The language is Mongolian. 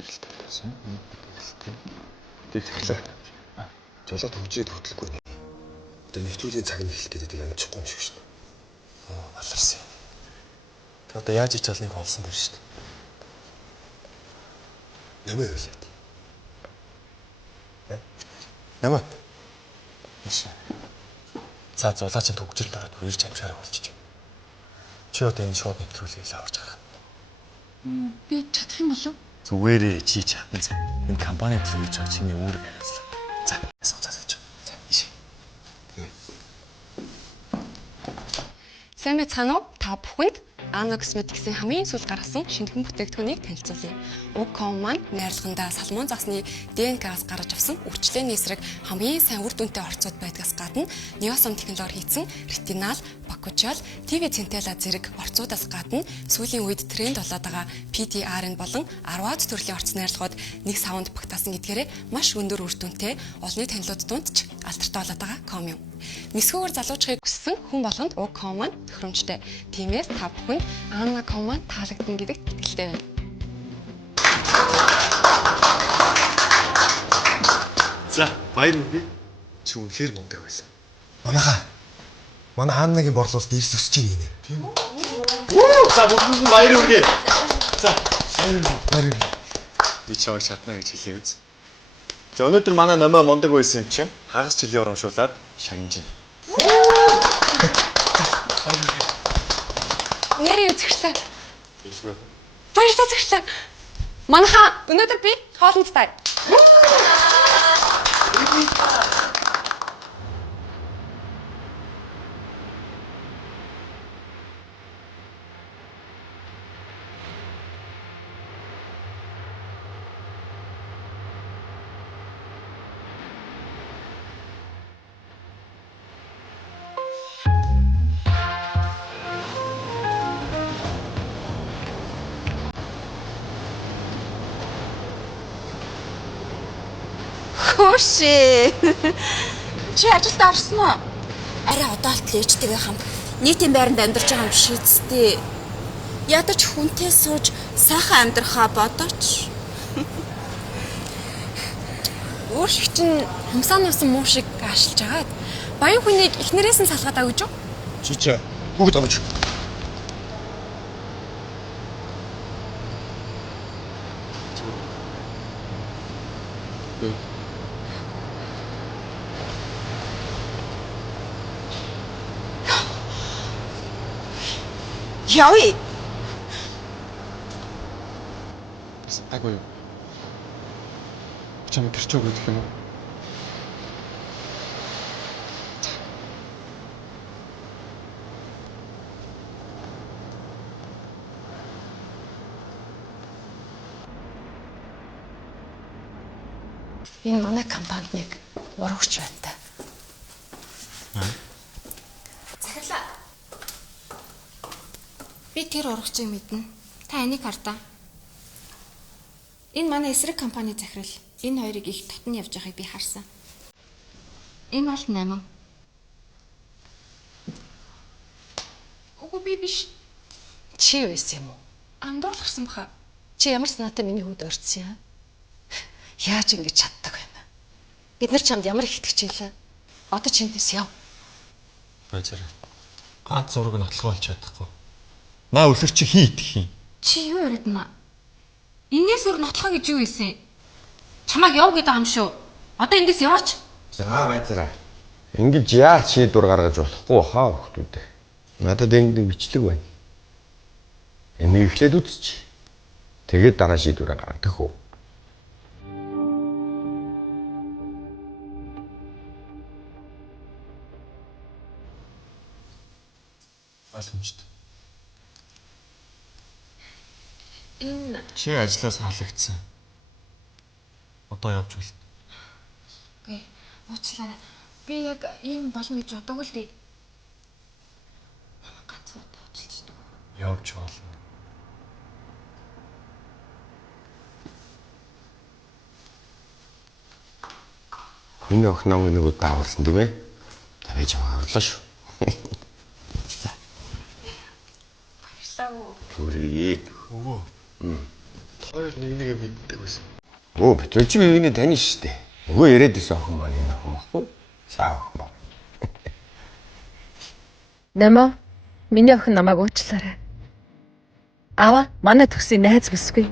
Гэлтэй. Тэгэхээр жолоод хөгжөөд хөтлөхгүй. Одоо нэвтрүүлгийн цаг нь эхлэх гэдэг амжихгүй юм шиг шүү дээ. Аларсан. Тэ одоо яаж ич алныг олсон гэж шүү дээ. Нэмээ явлаа. Нэмээ. За зулаа чинь төгжрөл дараад үрж амшаараа болчих. Чи одоо энэ шоуд нэвтрүүлгийг аварч гарах. Би чадах юм болов? Зүгээрээ чи чадна. Энэ компани төлөвлөж байгаа чиний үүрэг хариуцлага. За, асууцаас. За, ийшээ. Сайн байцгаана уу? Та бүхэнд Ано Cosmetics-ийн хамгийн сүүл гаргасан шинэхэн бүтээгдэхүүнийг танилцуулъя. Уг.com маань найрлагандаа салмон засны ДНК-аас гаргаж авсан үрчлээний эсрэг хамгийн сайн үр дүнтэй орцууд байдгаас гадна неосом технологиор хийсэн ретинал, бакучол, ТВ центела зэрэг орцуудаас гадна сүүлийн үед тренд болоод байгаа PDR-ын болон 10-аад төрлийн орц найрлагууд нэг савнд багтаасан гэдгээрээ маш өндөр үр дүнтэй олонний танилуд дунд ч алдартай болоод байгаа Com юм. Мэсгүүгээр залуучахыг хүссэн хүн болгонд Уг.com маань төхөөрөмжтэй. Тиймээс та бүхэнд Ано.com маань таалагдана гэдэгт итгэлтэй байна. За, баяр үргэлж чи үнэхээр мундаг байсан. Манай Аннагийн борлуулалт ирс өсөж байна гинэ. Тийм үү? За, бүгд баяр үргэлж. За, баяр. Би чамайг шатна гэж хэлээ үз. За, өнөөдөр манай намаа мундаг байсан юм чинь хагас жилийн урамшуулаад шагнаж байна. Нэрээ үзэхлээ. Баярлалаа зөвхлээ. Манайхаа өнөөдөр би хоолндтай. Хөшөө. Чи ажилд орсон уу? Арай удаалт л ээжтэйгээ хам нийтийн байранд амьдарч байгаа юм шиг үстэй. Ядаж хүнтэй сууж сайхан амьдрахаа бодооч. Өөр шиг чинь хумсааны усан муу шиг аашилж агаад баян хүнийг эхнэрээс нь салгаад авч юу? Чичээ. Бүгд амж. Явъя. Агуу юу? Чамайг гэрч өгөх гэх юм уу? Энэ манай компанид нэг урагч байна та. Захирлаа. Би тэр урагчийг мэднэ. Та энийг хардаа. Энэ манай эсрэг компани захирал. Энэ хоёрыг их татан явж байгааг би харсан. Энэ бол 8. Үгүй би биш. Чи байсан юм уу? Андуул гарсан баха. Чи ямар санаатай миний хүүд орцсон юм? Яаж ингэж чаддаг байна? Бид нар чамд ямар их итгэж байлаа. Одоо чи энэс яв. Баяжаарай. Ганц зураг нь атлах болж чадахгүй. Наа өлөр чи хин идэх юм. Чи юу яриад наа? Инээс өөр нотлох гэж юу ийсэн? Чамайг яв гэдэг юм шүү. Одоо эндээс яваач. За байцаараа. Ингэж яар шийдвэр гаргаж болохгүй хаа хүмүүс. Надад ингэ бичлэг байна. Энийг эхлээд үзчих. Тэгээд дараа шийдвэрээ гаргадаг хөө. Боломжтой. Энэ Чи ажлаас халагдсан. Одоо явж байна. Гүй. Уучлаарай. Би яг ийм болно гэж бодоагүй л дээ. Ганц удаа уучлаарай. Явж болно. Энэ охиноо нэг удаа аварсан тийм ээ. Тавьж аваарлаа шүү. Баярлалаа. Хүрээ. Өвөө. хоёр нэг нэгэ мэддэг байсан. Оо битүүл чи биений тань шүү дээ. Нөгөө яриад байсан охин маань энэ охин баггүй. Саа охин баг. Нэмэ миний охин намайг уучлаарай. Аваа манай төгсөй найз гэсгүй.